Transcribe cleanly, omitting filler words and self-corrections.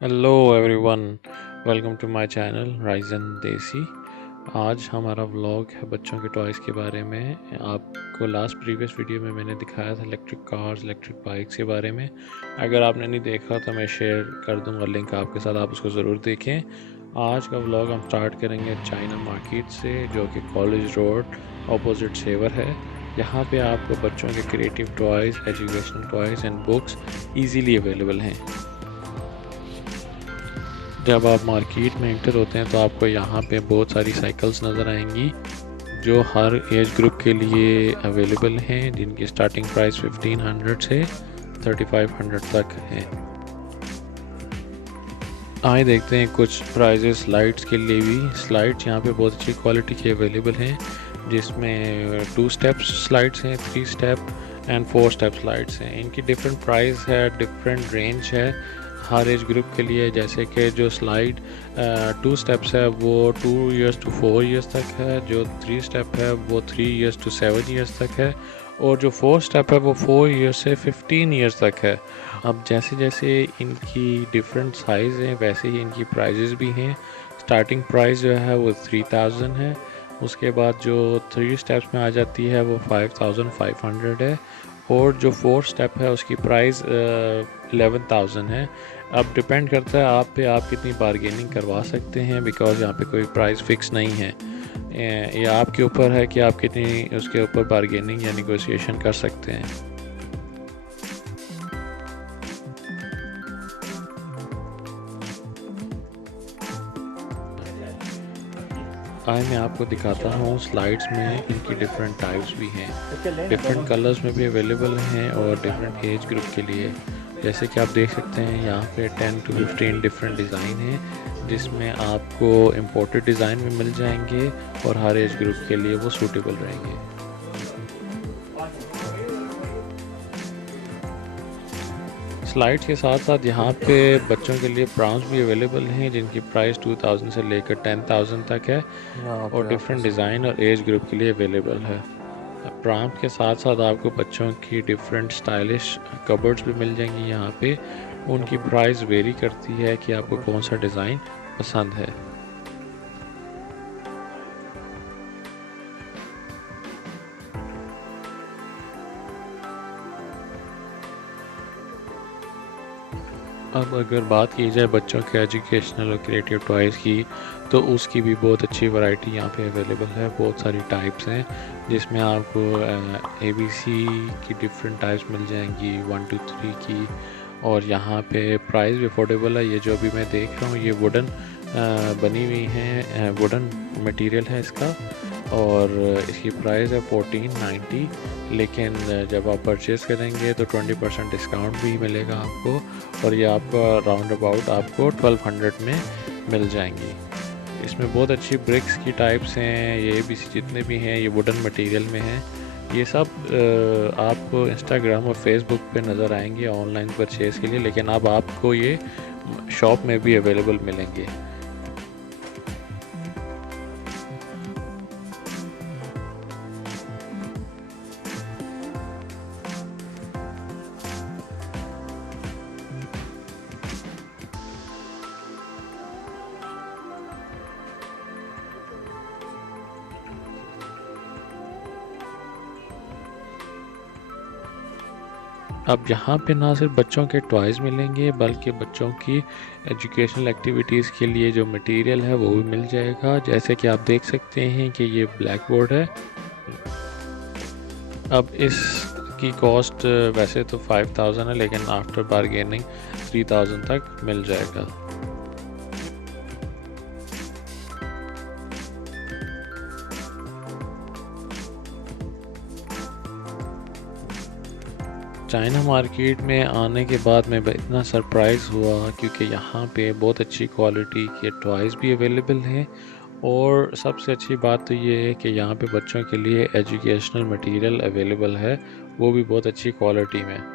Hello everyone, welcome to my channel Risen Desi. आज हमारा vlog है बच्चों के टॉयज़ के बारे में। आपको लास्ट प्रीवियस वीडियो में मैंने दिखाया था इलेक्ट्रिक कार्स, इलेक्ट्रिक बाइक्स के बारे में। अगर आपने नहीं देखा तो मैं शेयर कर दूंगा लिंक आपके साथ, आप उसको ज़रूर देखें। आज का व्लॉग हम स्टार्ट करेंगे चाइना मार्केट से, जो कि कॉलेज रोड अपोजिट सेवर है। यहाँ पे आपको बच्चों के creative toys, educational toys and books easily available हैं। जब आप मार्केट में इंटर होते हैं तो आपको यहाँ पे बहुत सारी साइकिल्स नज़र आएंगी जो हर एज ग्रुप के लिए अवेलेबल हैं, जिनकी स्टार्टिंग प्राइस 1500 से 3500 तक है। आए देखते हैं कुछ प्राइजेस स्लाइड्स के लिए भी। स्लाइड्स यहाँ पे बहुत अच्छी क्वालिटी के अवेलेबल हैं, जिसमें 2 स्टेप स्लाइड्स हैं, 3 स्टेप एंड 4 स्टेप स्लाइड्स हैं। इनकी डिफरेंट प्राइस है, डिफरेंट रेंज है हर एज ग्रुप के लिए। जैसे कि जो स्लाइड 2 स्टेप्स है वो 2 इयर्स टू 4 इयर्स तक है, जो 3 स्टेप है वो 3 इयर्स टू 7 इयर्स तक है, और जो 4 स्टेप है वो 4 इयर्स से 15 इयर्स तक है। अब जैसे जैसे इनकी डिफरेंट साइज़ हैं वैसे ही इनकी प्राइजेस भी हैं। स्टार्टिंग प्राइस जो है वो 3000 है, उसके बाद जो 3 स्टेप्स में आ जाती है वो 5500 है, और जो 4 स्टेप है उसकी प्राइस 11000 है। अब डिपेंड करता है आप पे, आप कितनी बारगेनिंग करवा सकते हैं, बिकॉज़ यहाँ पे कोई प्राइस फिक्स नहीं है। ये आपके ऊपर है कि आप कितनी उसके ऊपर बारगेनिंग या निगोशिएशन कर सकते हैं। आए मैं आपको दिखाता हूँ स्लाइड्स में इनकी डिफरेंट टाइप्स भी हैं, डिफरेंट कलर्स में भी अवेलेबल हैं और डिफरेंट एज ग्रुप के लिए। जैसे कि आप देख सकते हैं यहाँ पे 10 to 15 डिफरेंट डिज़ाइन हैं, जिसमें आपको इम्पोर्टेड डिज़ाइन भी मिल जाएंगे और हर एज ग्रुप के लिए वो सूटेबल रहेंगे। स्लाइड्स के साथ साथ यहाँ पे बच्चों के लिए प्राउंस भी अवेलेबल हैं, जिनकी प्राइस 2000 से लेकर 10000 तक है यहाँ और पे आपको डिफरेंट डिज़ाइन और एज ग्रुप के लिए अवेलेबल है। प्राम्प्ट के साथ साथ आपको बच्चों की डिफरेंट स्टाइलिश कबर्ड्स भी मिल जाएंगी यहाँ पे। उनकी प्राइस वेरी करती है कि आपको कौन सा डिज़ाइन पसंद है। अब अगर बात की जाए बच्चों के एजुकेशनल और क्रिएटिव टॉयज़ की, तो उसकी भी बहुत अच्छी वैरायटी यहाँ पे अवेलेबल है। बहुत सारी टाइप्स हैं, जिसमें आपको ABC की डिफरेंट टाइप्स मिल जाएंगी, 1 to 3 की, और यहाँ पे प्राइस भी अफोर्डेबल है। ये जो अभी मैं देख रहा हूँ ये वुडन बनी हुई हैं, वुडन मटेरियल है इसका, और इसकी प्राइस है 1490। लेकिन जब आप परचेज़ करेंगे तो 20% डिस्काउंट भी मिलेगा आपको, और ये आपको राउंड अबाउट आपको 1200 में मिल जाएंगी। इसमें बहुत अच्छी ब्रिक्स की टाइप्स हैं, ये भी जितने भी हैं ये वुडन मटेरियल में हैं। ये सब आपको इंस्टाग्राम और फेसबुक पे नज़र आएंगे ऑनलाइन परचेज़ के लिए, लेकिन अब आपको ये शॉप में भी अवेलेबल मिलेंगे। अब यहाँ पे ना सिर्फ बच्चों के टॉयज़ मिलेंगे, बल्कि बच्चों की एजुकेशनल एक्टिविटीज़ के लिए जो मटेरियल है वो भी मिल जाएगा। जैसे कि आप देख सकते हैं कि ये ब्लैक बोर्ड है। अब इसकी कॉस्ट वैसे तो 5000 है, लेकिन आफ्टर बारगेनिंग 3000 तक मिल जाएगा। चाइना मार्केट में आने के बाद मैं इतना सरप्राइज़ हुआ, क्योंकि यहाँ पे बहुत अच्छी क्वालिटी के टॉयज़ भी अवेलेबल हैं, और सबसे अच्छी बात तो ये है कि यहाँ पे बच्चों के लिए एजुकेशनल मटेरियल अवेलेबल है, वो भी बहुत अच्छी क्वालिटी में।